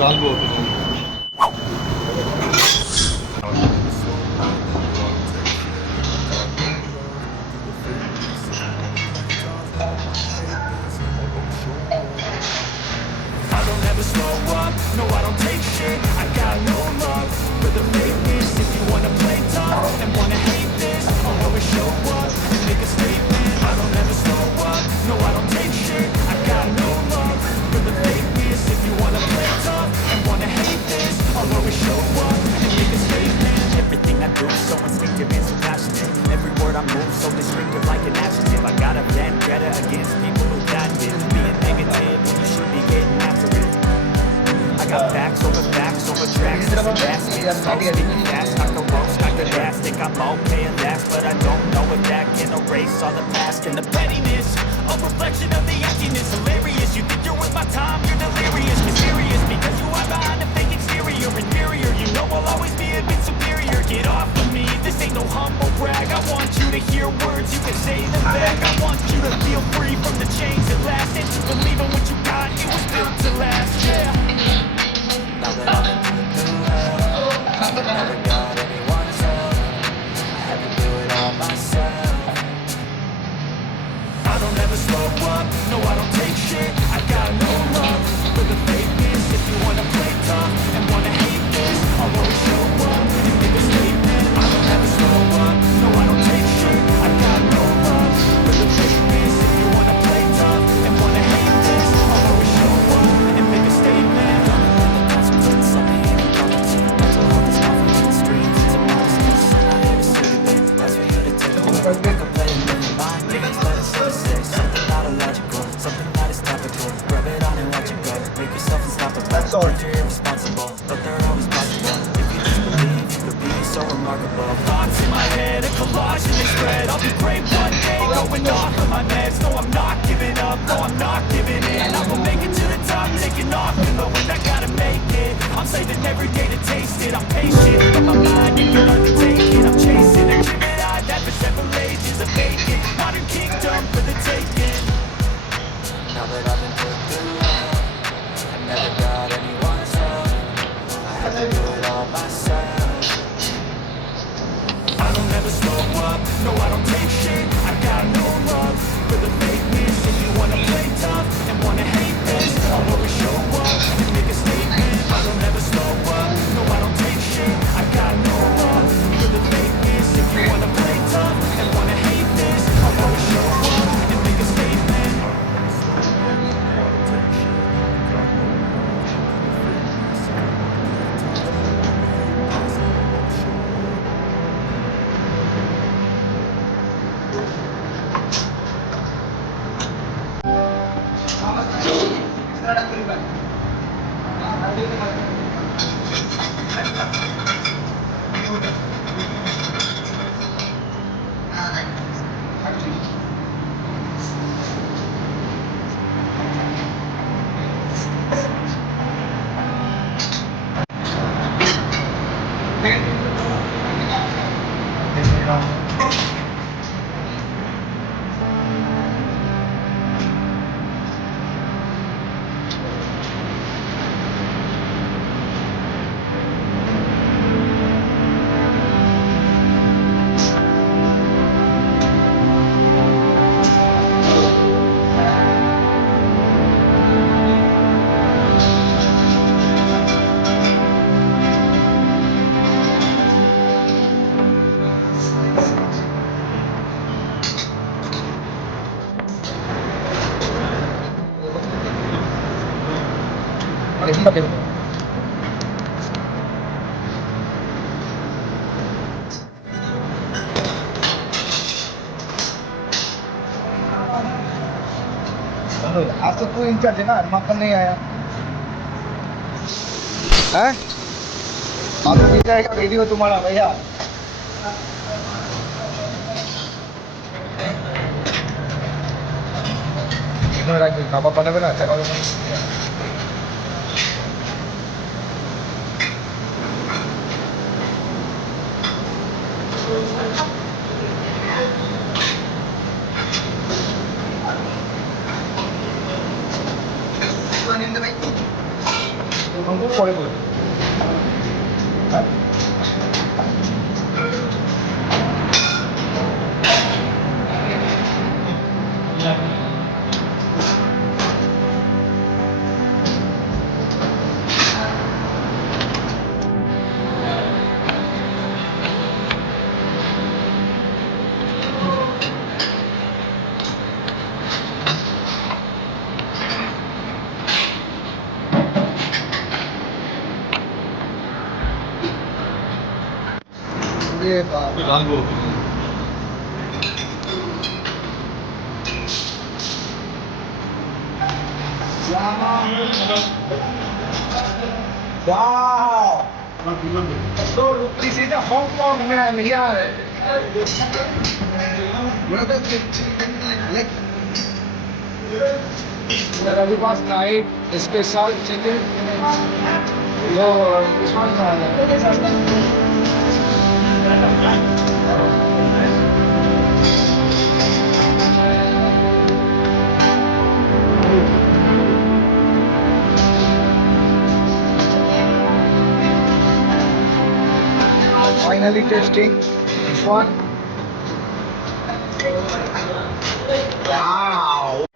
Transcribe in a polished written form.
रांगो होते I don't ever slow up, no I don't take shit. I got no love for the fakeness. If you wanna play tough and wanna hate this, I'll always show up and make a statement. I don't ever slow up, no I don't take shit. I got no love for the fakeness. If you wanna play tough and wanna hate this, I'll always show up and make a statement. Everything I do so instinctive and so passionate. Every word I move so descriptive like an adjective. I got a vendetta against people who got it. Being negative when you should be getting after it. I got facts over tracks. It's a basket. Slow, speaking fast, I can roast, I can gas. Think I'm okay at last, but I don't know if that can erase all the past and the pettiness. A reflection of the emptiness. Hilarious. You think you're worth my time, you're delirious. Mysterious because you are behind a fake exterior. Inferior, you know I'll always be a bit superior. Get off of me, this ain't no humble brag. I want you to hear words, you can say them back. I want you to feel free from the chains that last. And believe in what you got, it was built to last, yeah. Now that I've been through hell, never got anyone's help. I had to do it all myself. I don't ever slow up, no I don't take shit. I got no love for the fakeness. If you wanna play tough and wanna hate this, I'll always show up and make a statement. I don't ever slow up, no I don't take shit. I got no love for the fakeness. If you wanna play tough and wanna hate this, I'll always show up and make a statement. That's all. You're irresponsible, but they're always possible. If you just believe, you could be so remarkable. Thoughts in my head, a collage and they spread. I'll be great one day, going off of my meds. No, I'm not giving up, no, I'm not giving in. I will make it to the top, taking off in the wind. I gotta make it. I'm saving every day to taste it. I'm patient, got my mind in an undertaking. I'm chasing a dream that I've had for several ages. A vacant, modern kingdom for the taking. Now that I've been put through hell, I never got anyone's help. I had to do it all myself. I don't ever slow up, no I don't take shit. I got no love for the fakeness. If you wanna play tough and wanna hate this, I'll always show up and make a statement. I don't ever slow up, no I don't take shit. I got no love for the fakeness. If you wanna play tough and wanna hate this, I'll always show up and make a statement. आज तो तू in charge है ना, अरमापन नहीं आया है। अब तो दिख जाएगा वीडियो तुम्हारा भैया। apa pada benar saya kalau পরে বলবো। হ্যাঁ? ये बाबा। Wow! So this is the Hong Kong man here. Brother, like the last night special chicken. Yo, this one. Finally tasting this one. Wow!